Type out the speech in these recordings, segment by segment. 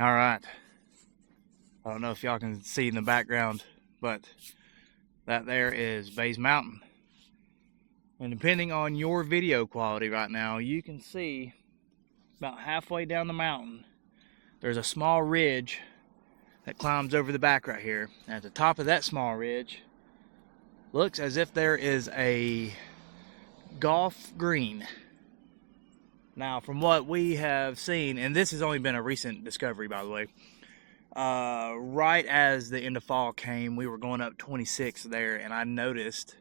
All right. I don't know if y'all can see in the background, but that there is Bays Mountain. And depending on your video quality right now, you can see about halfway down the mountain, there's a small ridge that climbs over the back right here. And at the top of that small ridge, looks as if there is a golf green. Now, from what we have seen, and this has only been a recent discovery, by the way, right as the end of fall came, we were going up 26 there, and I noticed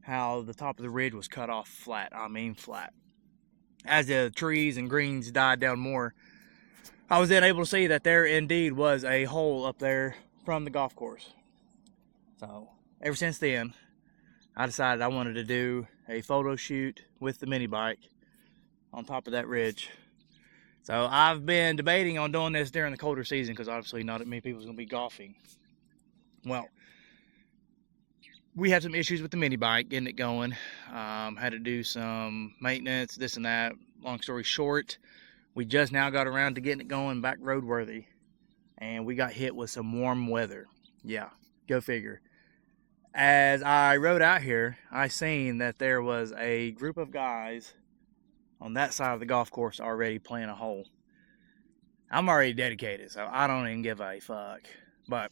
how the top of the ridge was cut off flat. I mean flat. As the trees and greens died down more, I was then able to see that there indeed was a hole up there from the golf course. So ever since then, I decided I wanted to do a photo shoot with the mini bike on top of that ridge. So I've been debating on doing this during the colder season because obviously not many people are going to be golfing. Well, we had some issues with the mini bike, getting it going. Had to do some maintenance, this and that. Long story short, we just now got around to getting it going back roadworthy. And we got hit with some warm weather. Yeah, go figure. As I rode out here, I seen that there was a group of guys on that side of the golf course already playing a hole. I'm already dedicated, so I don't even give a fuck. But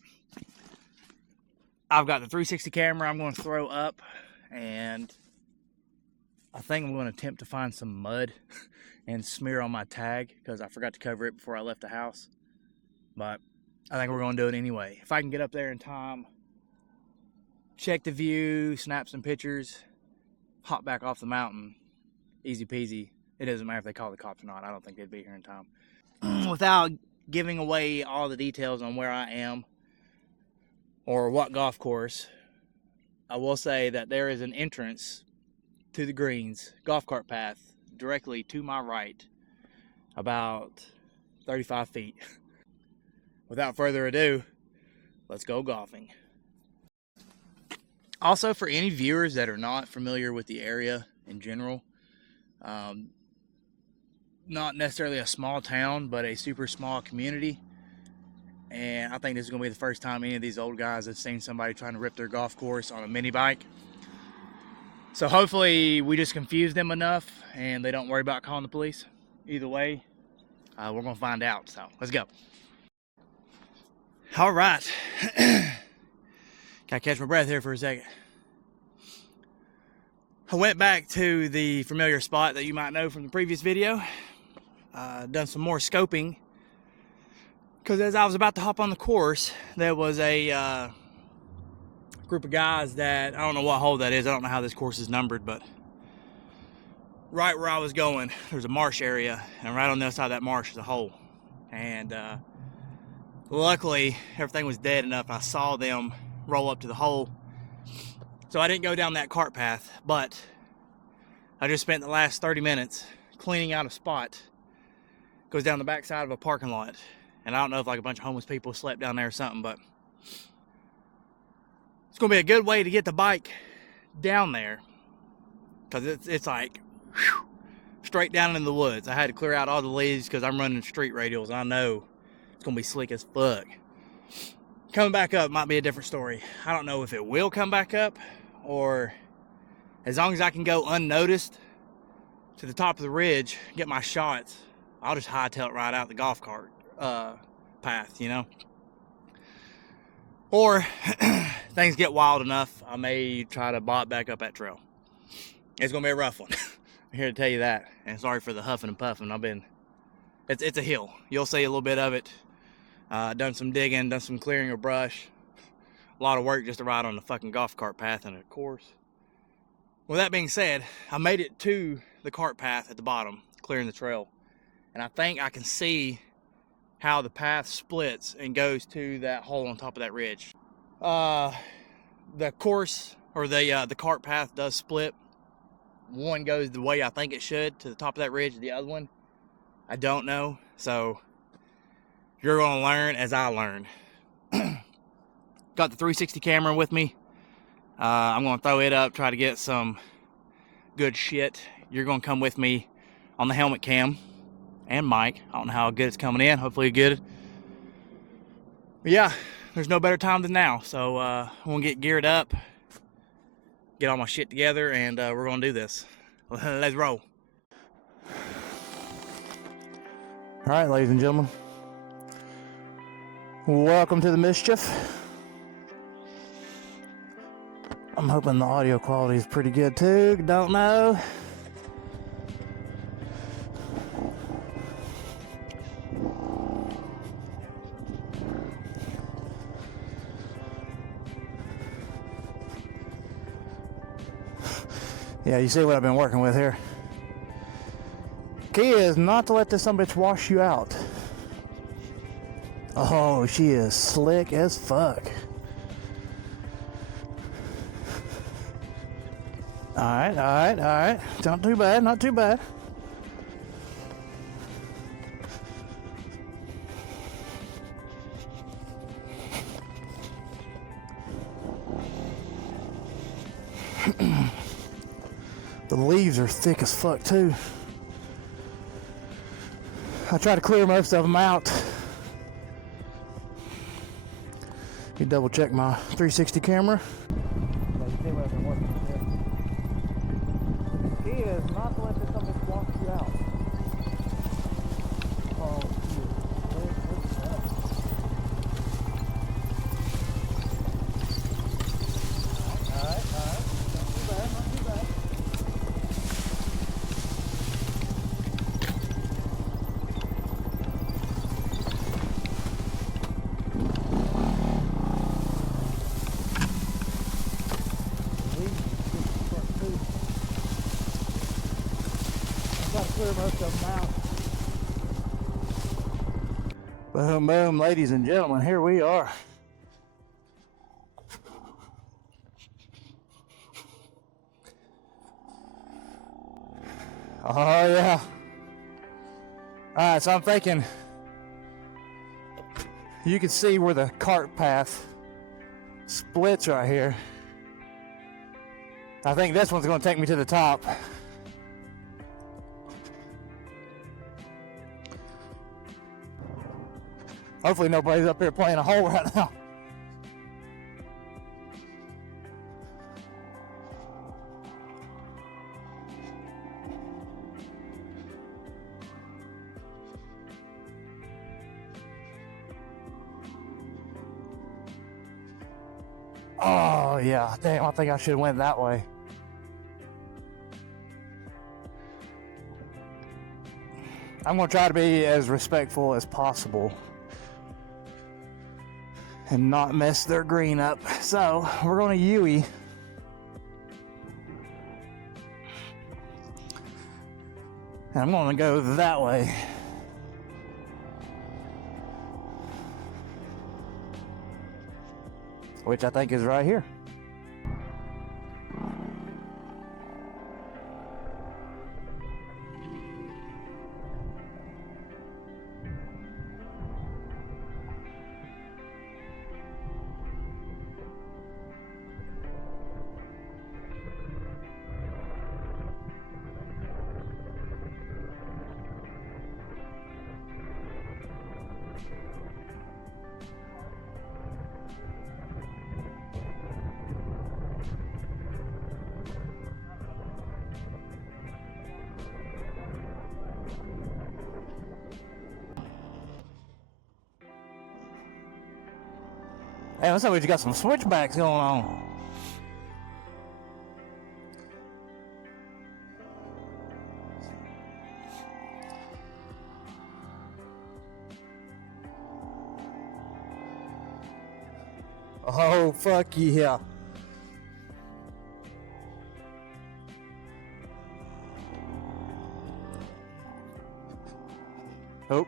I've got the 360 camera I'm going to throw up, and I think I'm going to attempt to find some mud and smear on my tag because I forgot to cover it before I left the house. But I think we're going to do it anyway. If I can get up there in time, check the view, snap some pictures, hop back off the mountain, easy peasy. It doesn't matter if they call the cops or not. I don't think they'd be here in time. Without giving away all the details on where I am or what golf course, I will say that there is an entrance to the greens golf cart path directly to my right, about 35 feet. Without further ado, let's go golfing. Also, for any viewers that are not familiar with the area in general, not necessarily a small town, but a super small community. And I think this is going to be the first time any of these old guys have seen somebody trying to rip their golf course on a mini bike. So hopefully we just confuse them enough and they don't worry about calling the police. Either way, we're going to find out. So let's go. All right. Gotta catch my breath here for a second. I went back to the familiar spot that you might know from the previous video. Done some more scoping, because as I was about to hop on the course, there was a group of guys that, I don't know what hole that is, I don't know how this course is numbered, but right where I was going, there's a marsh area, and right on the other side of that marsh is a hole. And luckily, everything was dead enough. I saw them roll up to the hole, so I didn't go down that cart path, but I just spent the last 30 minutes cleaning out a spot. Goes down the back side of a parking lot, and I don't know if like a bunch of homeless people slept down there or something, but it's gonna be a good way to get the bike down there, because it's like whew, straight down in the woods. I had to clear out all the leaves because I'm running street radials. I know it's gonna be slick as fuck. Coming back up might be a different story. I don't know if it will come back up, or as long as I can go unnoticed to the top of the ridge, get my shots, I'll just hightail it right out the golf cart path, you know. Or things get wild enough, I may try to bot back up that trail. It's gonna be a rough one. I'm here to tell you that. And sorry for the huffing and puffing. It's a hill. You'll see a little bit of it. Done some digging, done some clearing of brush. A lot of work just to ride on the fucking golf cart path, and of course. With that being said, I made it to the cart path at the bottom, clearing the trail. And I think I can see how the path splits and goes to that hole on top of that ridge. The course, or the cart path does split. One goes the way I think it should, to the top of that ridge. The other one, I don't know. So you're gonna learn as I learn. Got the 360 camera with me. I'm gonna throw it up, try to get some good shit. You're gonna come with me on the helmet cam and mic. I don't know how good it's coming in. Hopefully good. But yeah, there's no better time than now. So I'm gonna get geared up, get all my shit together, and we're gonna do this. Let's roll. All right, ladies and gentlemen, welcome to the mischief. I'm hoping the audio quality is pretty good too. Don't know. Yeah, you see what I've been working with here. Key is not to let this sumbitch wash you out. Oh, she is slick as fuck. Alright, alright, alright. Not too bad, not too bad. The leaves are thick as fuck too. I try to clear most of them out. Let me double check my 360 camera. He is not to let this something wash you out. Oh, alright. Not too bad, not too bad. Clear most of them out. Boom, boom, ladies and gentlemen, here we are. Oh yeah. Alright, so I'm thinking you can see where the cart path splits right here. I think this one's going to take me to the top. Hopefully nobody's up here playing a hole right now. Oh yeah, damn, I think I should have went that way. I'm gonna try to be as respectful as possible and not mess their green up. So we're gonna Yui. And I'm gonna go that way. Which I think is right here. Hey, looks like we just got some switchbacks going on. Oh, fuck yeah. Oh.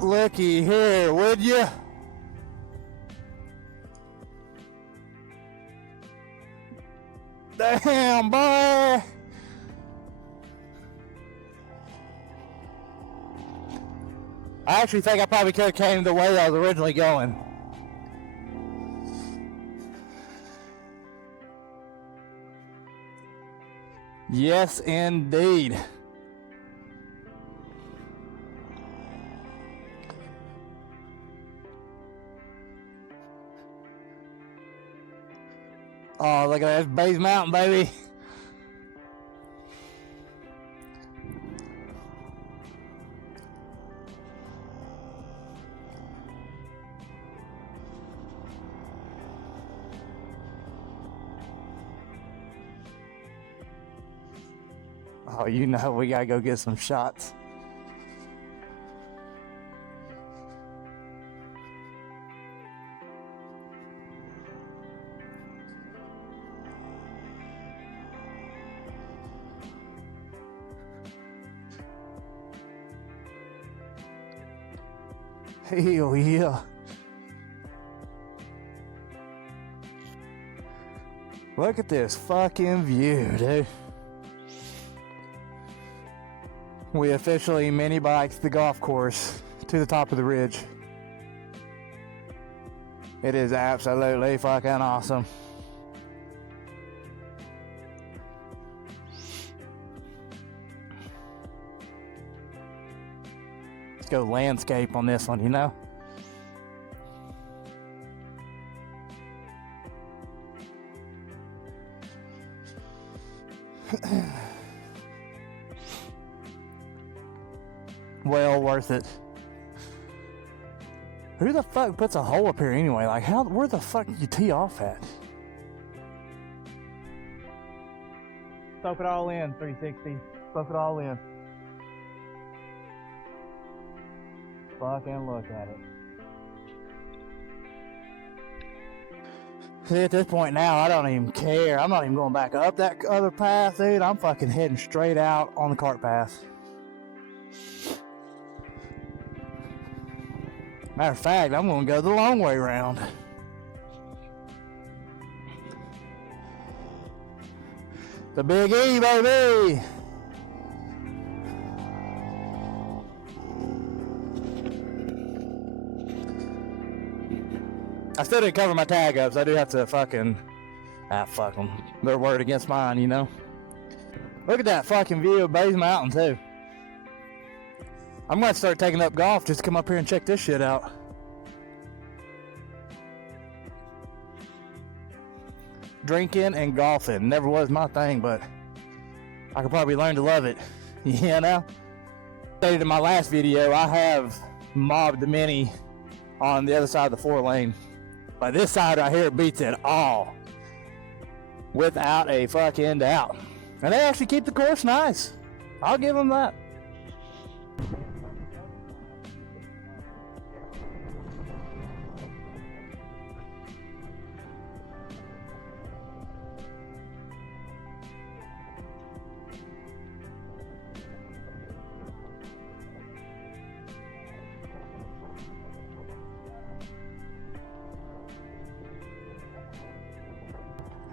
Looky here, would you? Damn, boy. I actually think I probably could have came the way I was originally going. Yes, indeed. Oh, look at that. That's Bays Mountain, baby. Oh, you know we gotta go get some shots. Hell yeah. Look at this fucking view, dude. We officially mini biked the golf course to the top of the ridge. It is absolutely fucking awesome. Let's go landscape on this one, you know? Well worth it. Who the fuck puts a hole up here anyway? Like, where the fuck did you tee off at? Soak it all in, 360. Soak it all in. Fucking look at it. See, at this point now, I don't even care. I'm not even going back up that other path, dude. I'm fucking heading straight out on the cart path. Matter of fact, I'm going to go the long way around. The Big E, baby! I still didn't cover my tag up, so I do have to fucking... fuck them. Their word against mine, you know? Look at that fucking view of Bays Mountain, too. I'm going to start taking up golf just to come up here and check this shit out. Drinking and golfing never was my thing, but I could probably learn to love it. You know? Stated in my last video, I have mobbed the Mini on the other side of the 4-lane. But this side right here beats it all. Without a fucking doubt. And they actually keep the course nice. I'll give them that.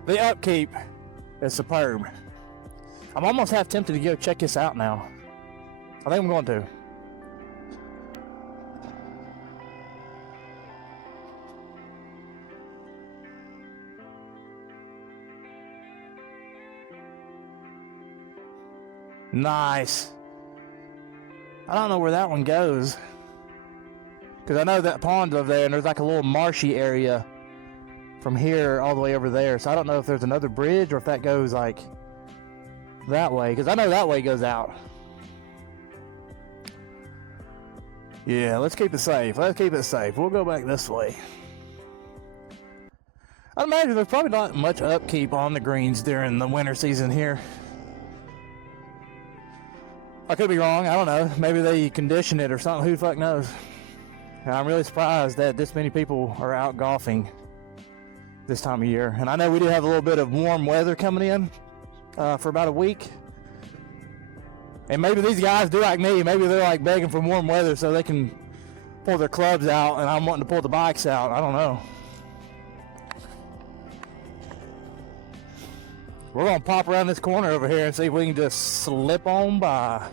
The upkeep is superb. I'm almost half tempted to go check this out now. I think I'm going to. Nice. I don't know where that one goes. Because I know that pond over there and there's like a little marshy area from here all the way over there, so I don't know if there's another bridge or if that goes like that way, because I know that way goes out. Yeah, let's keep it safe. Let's keep it safe. We'll go back this way. I imagine there's probably not much upkeep on the greens during the winter season here. I could be wrong. I don't know. Maybe they condition it or something. Who the fuck knows? And I'm really surprised that this many people are out golfing this time of year. And I know we do have a little bit of warm weather coming in for about a week. And maybe these guys do like me. Maybe they're like begging for warm weather so they can pull their clubs out, and I'm wanting to pull the bikes out. I don't know. We're gonna pop around this corner over here and see if we can just slip on by.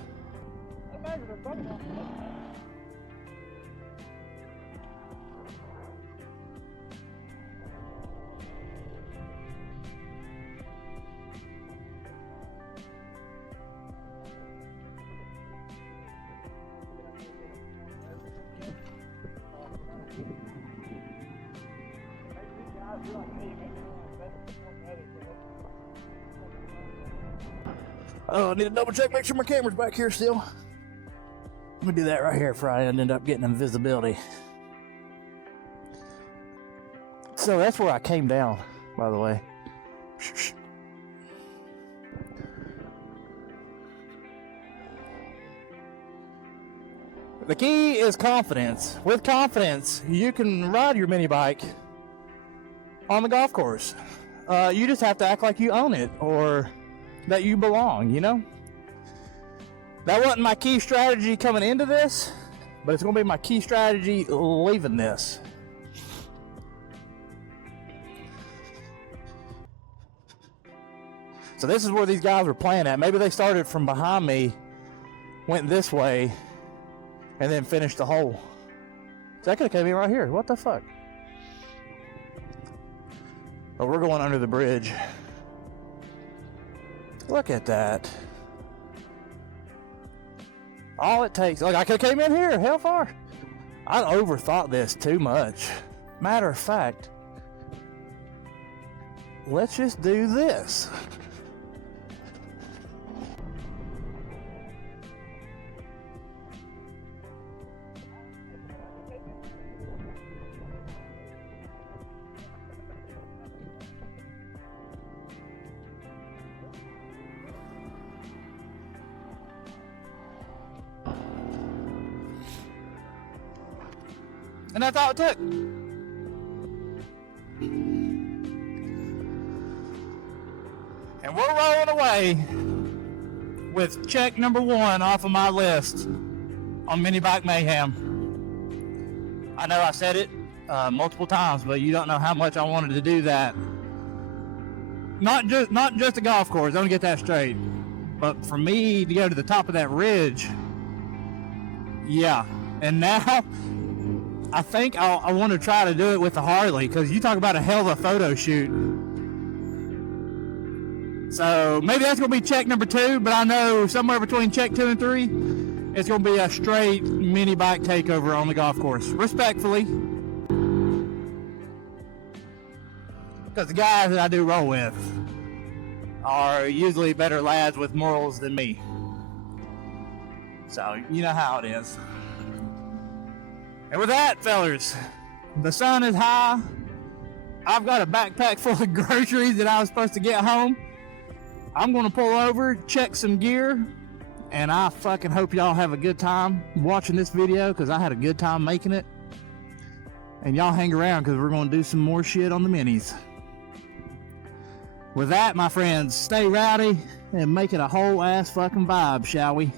Oh, I need to double check, make sure my camera's back here still. Let me do that right here before I end up getting invisibility. So that's where I came down, by the way. The key is confidence. With confidence, you can ride your mini bike on the golf course. You just have to act like you own it or that you belong, you know? That wasn't my key strategy coming into this, but it's gonna be my key strategy leaving this. So this is where these guys were playing at. Maybe they started from behind me, went this way, and then finished the hole. So that could have came in right here. What the fuck? But we're going under the bridge. Look at that. All it takes, like I could have came in here, hell far. I overthought this too much. Matter of fact, let's just do this. And that's all it took. And we're rolling away with check number 1 off of my list on Mini Bike Mayhem. I know I said it multiple times, but you don't know how much I wanted to do that. Not just a golf course, don't get that straight. But for me to go to the top of that ridge, yeah. And now I think I want to try to do it with the Harley, because you talk about a hell of a photo shoot. So maybe that's going to be check number 2, but I know somewhere between check 2 and 3, it's going to be a straight mini bike takeover on the golf course. Respectfully. Because the guys that I do roll with are usually better lads with morals than me. So, you know how it is. And with that, fellers, the sun is high. I've got a backpack full of groceries that I was supposed to get home. I'm going to pull over, check some gear, and I fucking hope y'all have a good time watching this video, because I had a good time making it. And y'all hang around, because we're going to do some more shit on the minis. With that, my friends, stay rowdy and make it a whole ass fucking vibe, shall we?